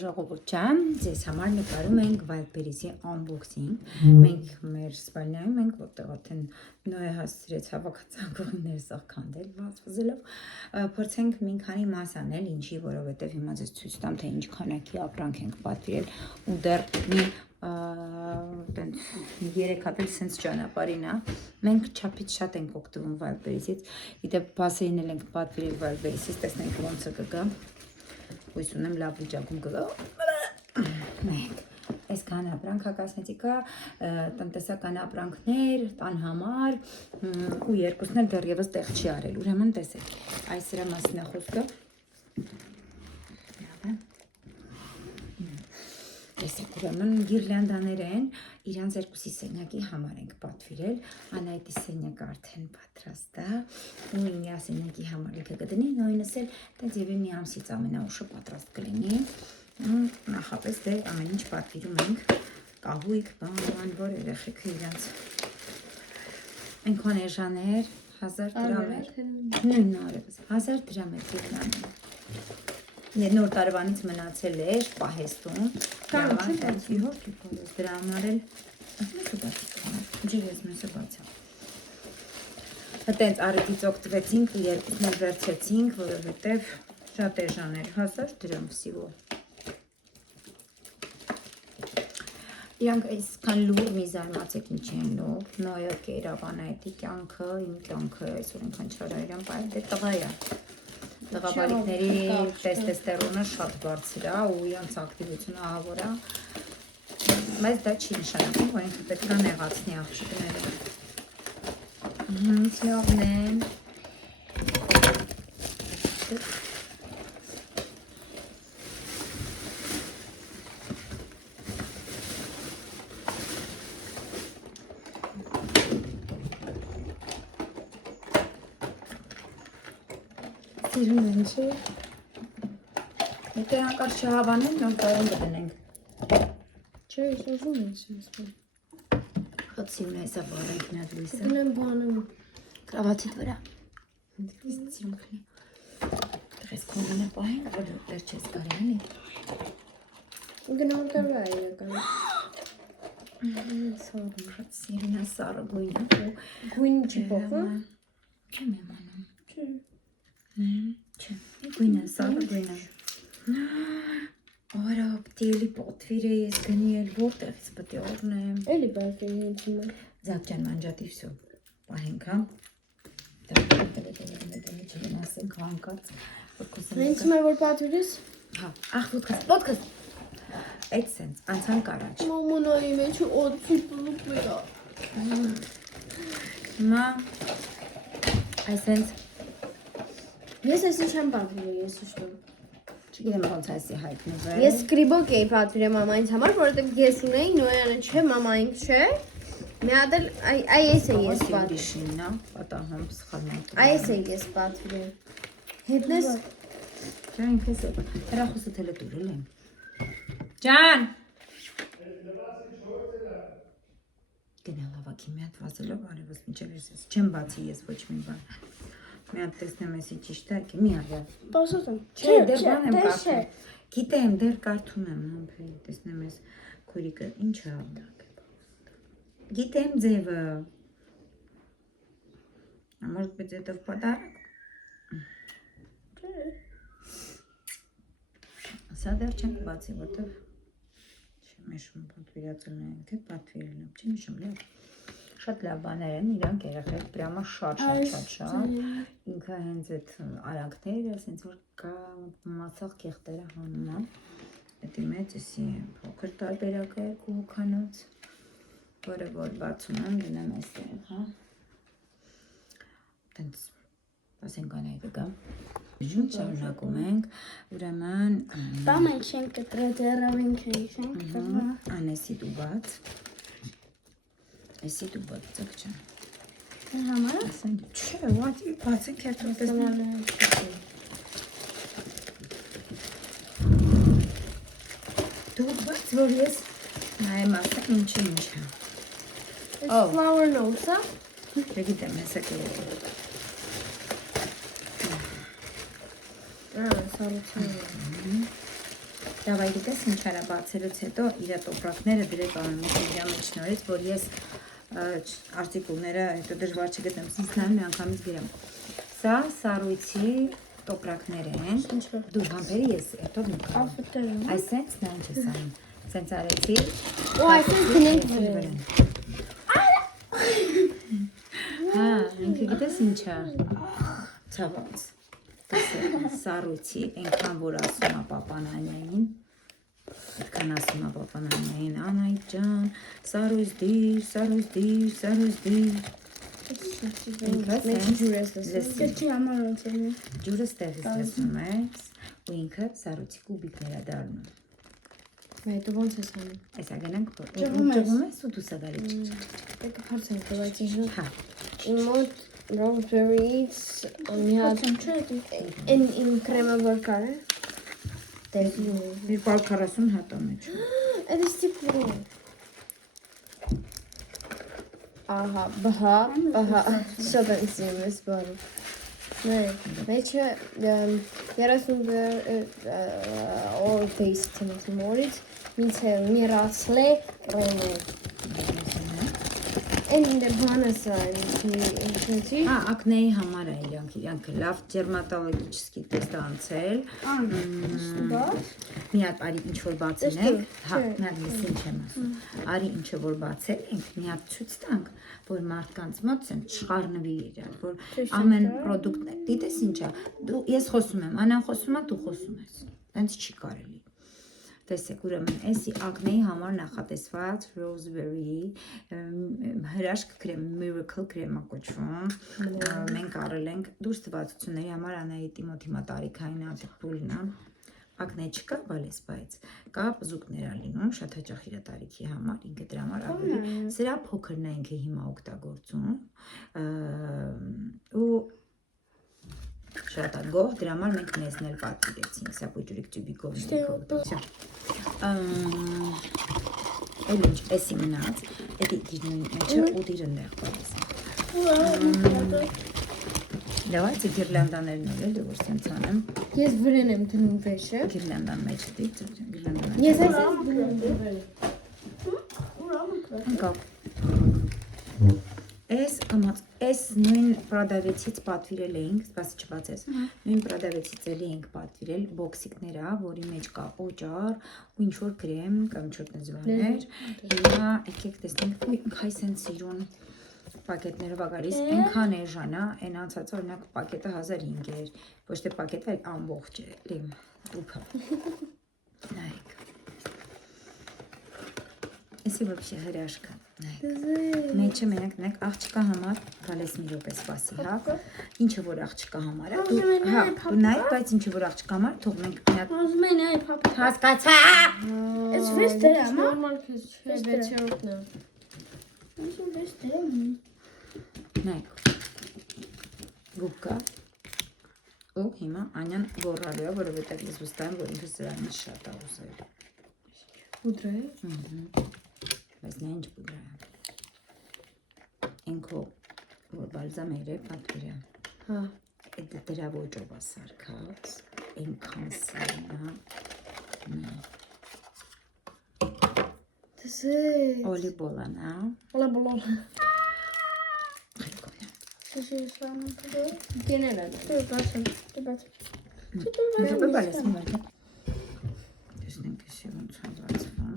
Ժողովուրդ ջան, ձեզ համար նկարում ենք Wildberries-ի unboxing։ Մենք մեր սպալնայում ենք, որտեղ արդեն Նոյը հասցրեց հավաքածանքողներ սաղ քանդել, վազվզելով։ Փորձենք մի քանի մաս անել, ինչի, որովհետև հիմա ձեզ ցույց տամ, թե ինչ քանակի ապրանք ենք պատվիրել ու դեռ մի 3 հատ էլ սենց ճանապարհին է։ Մենք չափից շատ ենք օգտվում Wildberries-ից։ Իդեպ բասեին էլ ենք պատվիրել Wildberries-ից, տեսնենք ոնց է կգա։ Հույս ունեմ լավ վիճակում կգա։ Այսքան ապրանք հակասնեցի կա, տնտեսական ապրանքներ, տան համար ու երկուսն էլ դեռևս տեղ չի արել, ուրեմն տեսեք, այս սրա մասին է խոսքը։ Տեսեք, ուրեմն գիրլանդաներ են, իրանց երկուսի սենյակի համար ենք պատվիրել, Անահիտի սենյակը արդեն պատրաստ է, ու ինձ սենյակի համար եկը կդնի, նույնս էլ տենց եւ մի ամսից ամենաուշը պատրաստ կլինի, նախապես դե ամեն ինչ պատվիրում ենք, կահույք, բան, որ երեխեքը իրանց այնքան էժաներ, 1000 դրամ էր, նույնն արևս, 1000 դրամ էր գիրլանդան։ Նոր տարվանից մնացել էր պահեստում, դրա համար էլ ջիրես մեսը բացա։ Հտենց առիթից օգտվեցինք, երկուսն էլ վերցեցինք, որովհետև շատ էժան էր, 1000 դրամ վսիվո։ Իրանք այսքան լուր մի զարմացեք մի չեն լուր, Նոյը կերավ Անահիտի կյանքը, իմ կյանքը այսօր ինքան չարա իրան, բայց դե տղա է։ Տղաբալիկների տեստեստերոնը շատ բարձր է ու իրանց ակտիվությունը ահավոր է, բայց դա չի նշանակում, որ ինքը պետք է նեղացնի աղջիկները։ Ինչ լավն է։ Սիրուն են չի։ Եթե հանկարծ չհավանեն, նոր տարում կդնենք։ Չէ, ես ուզում եմ սպասել։ Հատ սիրուն է հեսա բարենք մի հատ լույսը։ Դնեմ բանում։ Կրավաթիդ վրա։ Սիրուն քնի։ Տղես կոնինը պահենք, որ դեր չես կարի, հանի։ Գնամ կարվա է իրական։ Հատ սիրուն է սարը գույնը։ Գույն չի փոխվում։ Չեմ եմ անում։ Չէ։ Չէ, գույնը, սարը գույնը։ Արա, պտի էլի պատվիր է, ես գնի էլ որտեղից պտի օրնեմ։ Էլի բարկերի հենցում է։ Ձակ ճան մանջատի վսյո, պահենք հա։ Չգնասենք հանկարծ։ Հենցում է որ պատվիրես։ Հա, աղ, ոտքս, այդ սենց, անցանք առաջ։ Մամանայի մեջ օծի պլուպ է։ Հիմա, այս սենց, Ես այսի չեմ պատվիրել, ես ուշտում։ չգիտեմ ոնց այսի հայտնվել։ Ես սկրիբոկ էի պատվիրել մամայից համար, որովհետև ես ունեի, Նոյանը չէ, մամային չէ։ Մի հատ էլ այս է ես պատվիրել։ Պատահում սխալնակ։ Այս է ես պատվիրել։ Հետնես Ջան, ինքս է, հեռախոսը թելը դուրել եմ։ Ջան! Գնալ հավաքի մի հատ վազելով արևս միջև ես չեմ բացի ես ոչ մի բան։ Մի հատ տեսնեմ եսի ճիշտ է, մի արյա։ տոսոտում։ Չէ, դեր բան եմ կարդում։ Գիտեմ, դեր կարդում եմ, համբերի, տեսնեմ ես քուրիկը, ինչ է։ Գիտեմ ձևը։ А может быть это в подарок? Սա դեռ չենք բացի, որտև չեմ հիշում պատվիրածելն են, թե պատվիրել եմ, չեմ հիշում, լավ։ Շատ լավ բաներ են, իրանք երեխեք պրյամա շատ։ Ինքը հենց այդ արանքները, սենց որ կա մացաղ կեղտերը հանում է։ Էդի մեծ եսի փոքր տարբերակ է կուհուքանոց, որը որ բացում եմ, դնեմ այստեղ, հա։ Տենց, ասենք Անահիտը գա։ Ժուն շարունակում ենք, ուրեմն… Դա մենք չենք կտրել դեռավենք ենք։ Անեսի դու բաց։ Էսի դու բաց, ձակ չան։ Համար է։ Չէ, բացենք հետո տեսնեմ։ Դու բաց, որ ես նայեմ ասեմ ինչը։ Flower notes, հա։ Գիտեմ, հեսա կերեք։ Սարություն։ Դավայ գիտես ինչ արա բացելուց հետո իր տոպրակները դրել ամենից իր մեջ նորից, որ ես արտիկուլները հետո դժվար չգտնեմ, ինձ նայում մի անգամից գրեմ։ Սա սառույցի տոպրակներ են։ Դու համբերի ես հետո նկարում։ Այսենց նա ինչ ես անում։ Սենց արեցի։ Ու այսպես դնենք վրան։ Հա, ինքը գիտես ինչա։ Ցավոց։ Սառույցի այնքան որ ասում է պապանանյային, այդքան ասում է պապանանյային, Անայք ջան, սառույց դիր, սառույց դիր, սառույց դիր։ Ինքը ջուրը ստեղից լսում ես, ու ինքը սառույցի կուբիկներ է դառնում։ Հետո ոնց ես անում։ Այսա գնանք ճղում ես ու դու սա գալի չիչ։ Դե հարցնենք բայց Հա։ Իմ մոտ raspberries մի հատ in crema որ կար է։ Դեպի 240 հատա մեջ։ Այդ ստիպլո։ Ահա, բահա, շոբենսիմ ես բարու։ Նայ, մեջը 30 all face թիմից մորից ինձ է միրացլե կրեմը։ Այն բանասը ինչի։ Հա, ակնեի համար է իրանք լավ դերմատոլոգիչսկի տեստ անցել։ Մի հատ արի ինչ որ բացել ենք, հա, նայես ինչ եմ ասում։ Արի ինչ որ բացել ենք, մի հատ ցույց տանք, որ մարդկանց մոտ ցեն չխառնվի իրար, որ ամեն պրոդուկտն է։ Դիտես ինչա։ Դու ես խոսում եմ, Անան խոսում է, դու խոսում ես։ Տենց չի կարելի։ Տեսեք, ուրեմն, էսի ակնեի համար նախատեսված raspberry հրաշք կրեմ, miracle կրեմա կոչվում, մենք առել ենք դուրս տվածությունների համար Անայի Տիմոթիմա տարիքային ատիպուլն է, ակնե չկա, բալես, բայց կա պզուկներ ա լինում, շատ հաճախ իր տարիքի համար, ինքը դրա համար ավելի, սրա փոքրն է ինքը հիմա օգտագործում, ու շատ ագող, դրա համար մենք մեզն էլ պատվիրեցինք, սա պուջուրիկ տյուբիկով էլ ինչ, էսի մնաց, էդի դիրնույն մեջը ու դիր ընդեղ պարես։ Դավայցի գիրլանդաներն էլ էլի, որ սենց անեմ։ Ես վրեն եմ դնում վերջը։ Գիրլանդան մեջը դիր, գիրլանդան մեջը։ Ես այս Ընկավ։ Այս նույն պրադավեցից պատվիրել էինք, սպասի չբացես, նույն պրադավեցից էլի էինք պատվիրել բոքսիկներա, որի մեջ կա օճար ու ինչ-որ կրեմ կամ ինչ-որ նզվաներ, հիմա եկեք տեսնենք, ու հայ սենց սիրուն պակետներով ագարիս, ենքան էժանա, են անցած օրինակ պակետը 1500 էր, ոչ թե պակետը այլ ամբողջ է, լիմ, դուպը, նայք, էսի որպշի հրաշկա, մեջը մենակ նայք աղջկա համար, գալես մի րոպե սպասի, հա, ինչը որ աղջկա համար է, դու նայք, բայց ինչը որ աղջկա համար, թող մենք մենակ Ուզում են այ փապ հասկացա, Ես վեց դրամ, նորմալ քեզ չէ, վեցերորդն է Ուսում վեց դրամ նայք, գուպկա, ու հիմա Անյան գորալու է, որովհետև ես վստահ եմ, որ ինքը սրանից շատ է ուզել Պուդրա է Բայց նա ինչ պուդրա է Ինքո որ բալզամեր է պատվիրը Էդ դրա ոճով է սարքած Ենքան սիրն է Տեսեք Օլիբոլան է Օլիբոլան Խելքոն է Գենել է Դու բալես մի վարկը Տեսնենք եսի ոնց է բացվում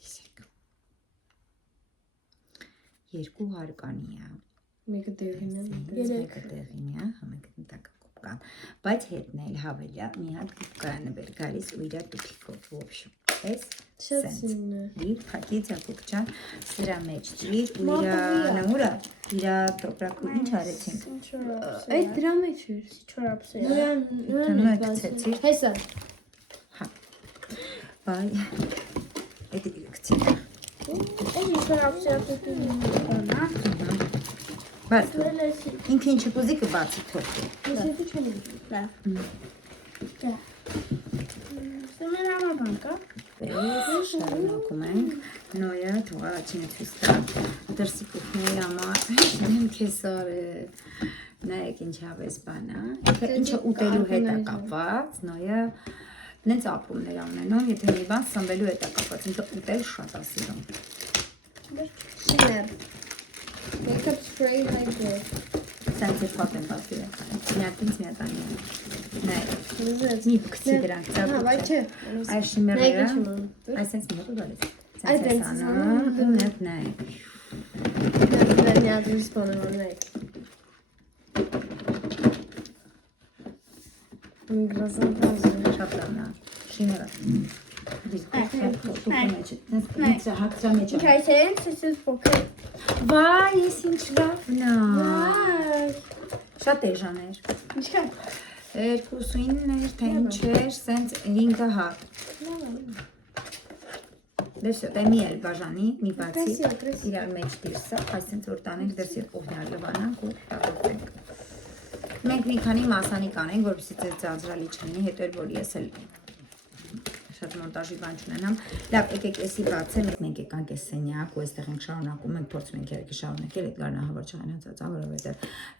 Տեսեք 2 հարկանի է Մեկը տեղին է Մեկը տեղին է, մեկը նտակը կուպկան Բայց հետն էլ հավելյա մի հատ կուպկան է բեր գալիս ու իրա տուքիկով ոբշում Ես սենց իր պակի ձակուկ ճան սրա մեջ ջիր ու իրա նամուրա իրա տոպրակու ինչ արեցինք Այդ դրա մեջ էր Չորապսը Տնը կցեցիր Հեսա Հա Բայ Էդի կցիր Էլի չորապսը ապետունի Բայց ինքը ինչը կուզի կբացի թողի Ես հետո չեմ Սեմեն ամաբան կա Շարունակում ենք նոյը թող առաջինը ցույց տա դրսի կուխների համար եմ քեզ արել նայեք ինչ հավես բան է ինքը ինչը ուտելու հետ է կապված նոյը Նենց ապրումներ ունենում, եթե մի բան սնվելու հետ է կապված, ինքը ուտել շատ է սիրում։ Shimmer. Makeup spray hydrate. Սենց է պատեմ պատվիրը։ Միատից միատանի։ Նայ, Լուզեց։ մի պկցի դրանք, Հա, վայ չէ։ այս շիմերները, Նայեք այս սենց մի հատ ու գալիս։ Այդ Սենց ես տենց անում, ու նետ նայ։ Նա դուրս բանանեք։ Միգրազան բազը։ Շատ լավն է, շիմերը։ Թուկու մեջ է, նենց հակցրա մեջ է։ Ինչ այս են, this is pocket. Վայ, ես ինչ լավն է։ Շատ էժաներ։ Ինչքան։ 29-ներ, թե ինչ էր, սենց 5 հատ։ Դեսը, դա մի էլ բաժանի, մի բացի, իրար մեջ դիրսա, այս սենց որ տանենք, դրսի ուղնյար լվանանք ու տաղոտենք։ Մենք մի քանի մասանիկ անենք, որպեսզի ձեզ ձանձրալի չլինի, հետո էլ որ ես էլ շատ մոնտաժի բան չունենամ։ Լավ, եկեք էսի բացեմ, մենք եկանք այս սենյակ ու այստեղ ենք շարունակում, մենք փորձում ենք երեքը շարունակել, այդ գարնահավար չհանացած, որովհետև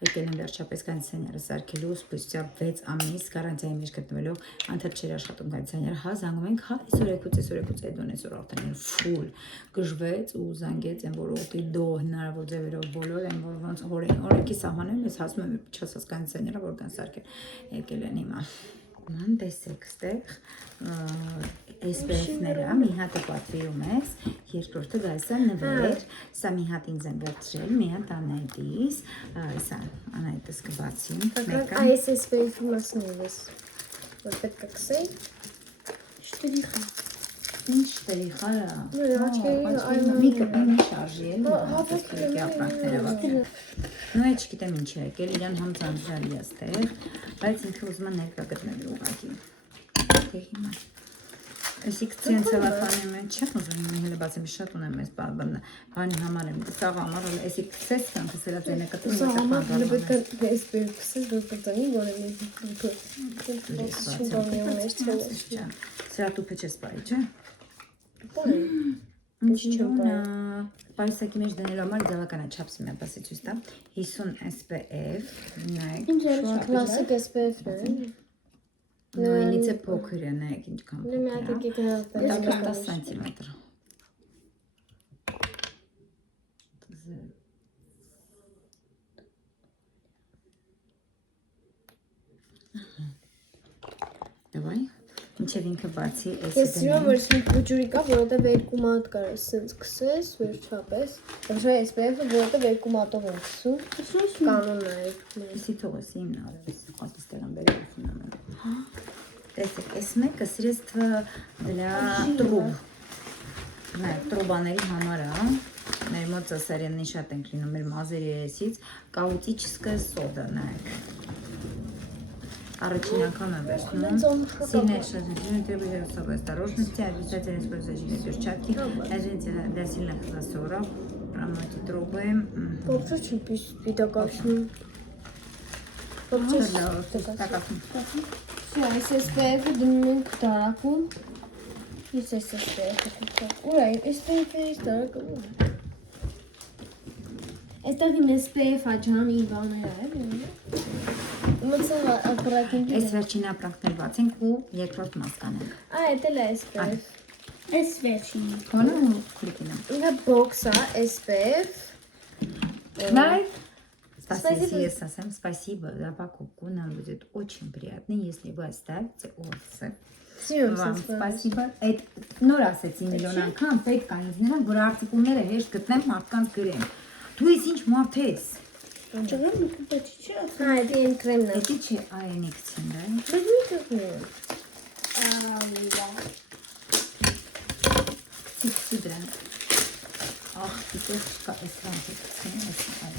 եկել եմ վերջապես կան սենյակը սարքելու, սպուստյա 6 ամիս գարանտիայի մեջ գտնվելով, անդադ չէր աշխատում կան սենյակը, հա զանգում ենք, հա այսօր դոն այսօր արդեն ֆուլ գժվեց ու զանգեց այն որ օտի դո հնարավոր ձևերով բոլոր այն որ ոնց օրենքի սահմաններն ես հասնում եմ չհասկան սենյակը որ կան սարքել եկել են հիմա ման տեսեք ստեղ SPF-ները մի հատը պատվիրում ես, երկրորդը գալիս է նվեր, սա մի հատ ինձ եմ վերցրել, մի հատ Անայդիս, սա Անայդս կբացին, մեկը։ Այս SPF-ի մասն ես, որ պետք է կսեի։ Շտրիխը։ Ինչ շտրիխը։ Միկը մի շարժի էլ, հապստրիկի ապրանքները վակեն։ Նու է չգիտեմ ինչ է եկել, իրան համ ծանձրալի է ստեղ, բայց ինքը ուզում է ներկա գտնել ուղղակի։ Դե հիմա։ Այսիք ցեն ցելոֆանի մեջ չեմ ուզում հենց բացեմ շատ ունեմ այս բանի համար եմ սաղ համար այսիք ցես կամ սելա ձենը կտում Սա համար պետք է SPF կսես որ կտանի որ Սրա տուփը չես բարի, չէ՞։ Ինչ չեմ Պայսակի մեջ դնելու համար ձավական է չափսի մի ապասի ցույց տամ 50 SPF նայեք Ինչ է Կլասիկ SPF-ն է։ նույնից է փոքր է նայեք ինչքան Մի հատ եկեք նա 10 սանտիմետր Давай Ինչև ինքը բացի էսի Ես սիրում որ սին փոջուրի կա, որովհետև երկու մատ կարող ես սենց կսես, վերջապես։ പക്ഷേ SPF-ը որովհետև երկու մատով եմ քսում։ Կանոնն է։ Էսի թողես իմն արես, ատիստերան բերեցին ամեն։ Տեսեք, այս մեկը սредство для труб։ Նայ, трубաների համար է։ Մեր մոտ ծասարյանին շատ ենք լինում մեր մազերի էսից, կաուտիչская сода, նայեք։ Առաջին անգամ եմ վերցնում, сильное шажение требует особой осторожности, обязательно использовать перчатки, для сильных засоров, промойте трубы. Որոշ չի պիտակացնում։ Այս SPF-ը դնում ենք դարակում։ Ես այս SPF-ը կուտակ։ Ուր է, SPF-ը դարակում։ Այստեղ իմ SPF-ը ջանի բաները է։ Մցավ ապրանքին։ Այս վերջին ապրանքներ բացենք ու երկրորդ մաս կանենք։ Այդ էլ է SPF։ Այս վերջինը։ Քոնը ու քրիկինը։ Ինքը box է SPF։ Най. Спасибо, спасибо за покупку. Нам будет очень приятно, если вы оставите отзыв. Вам спасибо. Այդ նոր ասեցի միլիոն անգամ պետք է ինձ նրանք որ արտիկուլները հեշտ գտնեմ մարդկանց գրեմ։ Դու ես ինչ մարդ ես։ Չգամ կուպեչի չէ։ Այդ են կրեմն է։ Էդի չի այնիքցին դա։ Բայց մի կգնեմ։ Ցիքսի դրան։ Ախ, դիտես կա այս հանցեցին, այս այլ։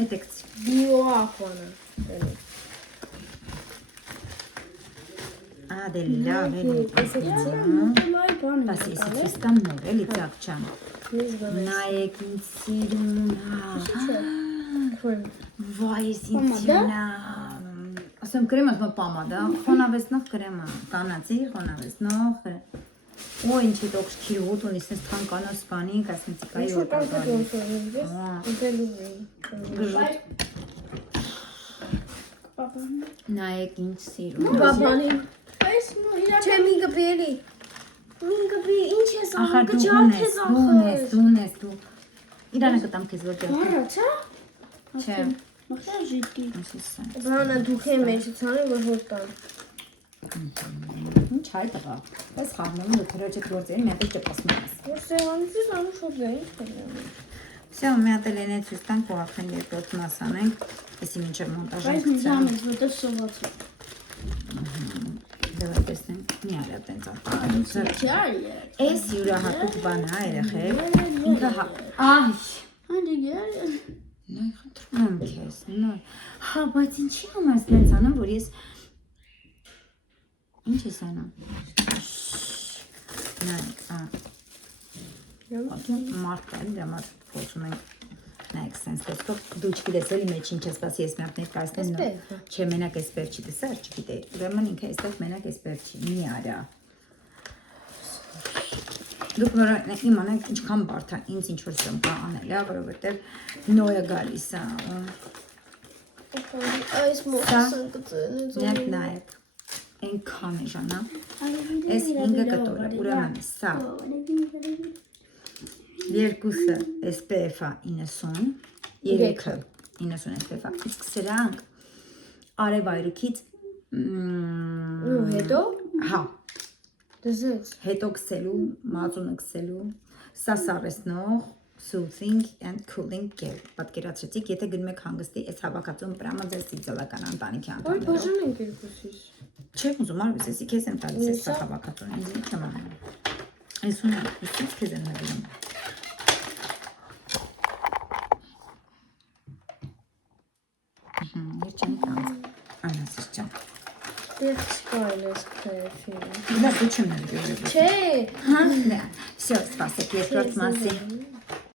Հետեքցի։ Բիոախվանը։ Դե լավ է։ Բաս էսի ցստան նոր էլի ծաղճան։ Նայեք ինձ սիրուն։ Վայ, ես ինձ սիրուն։ Ասեմ կրեմ ասում պամադա, խոնավեցնող կրեմը, կանացի խոնավեցնող։ Ո ինչ է դոքս քիրոտ ունի, sense թանկանա սպանի, կոսմետիկայի Բաբան։ Նայեք ինչ սիրում։ Բաբանին։ Այս նո իրական։ Չէ, մի գբի էլի։ Մի գբի, ինչ ես Ախա անում, դու կջարդես ունես դու։ Իրանը կտամ քեզ որտեղ։ Բարա, չէ։ Չէ։ Մախտա ժիտի։ Ինչի՞սա։ Բանա դուք եմ մեջիցանը որ հոտան։ Ինչ հայ տղա։ Այս խառնում ու քրոջը գործերի մի հատ չպասում ես։ Որ սեղանից անում շոտ է, ինչ կներում։ Всё, մի հատ էլ էնե ցույց տանք ու արդեն երկրորդ մաս անենք։ Էսի մինչև մոնտաժը Բայց նիզամից որտեղ սոված է։ Դե տեսնենք։ Մի արա տենց ապա։ Ջարի։ Էս յուրահատուկ բան է, երեխեք։ Ինքը այ Հանդի գեր։ նայ խնդրում եմ քեզ, նայ։ Հա, բայց ինչի՞ համար ես անում, որ ես ինչ ես անում։ Նայ, մարդը դեմար փոխում ենք։ Նայեք, sense տեսքով դու չգիտես էլի մեջ ինչ ես ասի, ես մի հատ ներկայացնեմ։ Չէ, մենակ էսպես չի դեսար, չգիտեի։ Ուրեմն ինքը էստեղ մենակ էսպես չի, մի արա։ Դուք նորեն իմանաք ինչքան բարդ է ինձ ինչ որ սեմ կա անել, հա, որովհետև նոյը գալիս է։ Այս մոքսան կծեն։ Նայեք, այնքան է ժանա։ Էս 5 կտոր է, ուրեմն սա երկուսը SPF-ը 90, երեքը 90 SPF-ը, իսկ սրանք արևայրուքից Ու հետո հա, դզեց։ հետո գցելու, մածունը գցելու, սա սառեցնող, soothing and cooling gel։ Պատկերացրեցիք, եթե գնում եք հանգստի, այս հավաքածուն պրամը ձեր սիձոլական ընտանիքի Որ անդամներով։ բաժան ենք երկուսից։ Չեմ ուզում արվես, էսի քեզ եմ տալիս այս հավաքածուն, ինձ ինքն եմ անում։ Այս ունի, իսկ քեզ եմ նվիրում։ Երջանիկ անձ, անասիր ջան։ Դեռ չկա այս քեֆին։ Դա դու չեմ նվիրում։ Չէ։ Հա, դա։ Всё, սպասեք, երկրորդ մասի։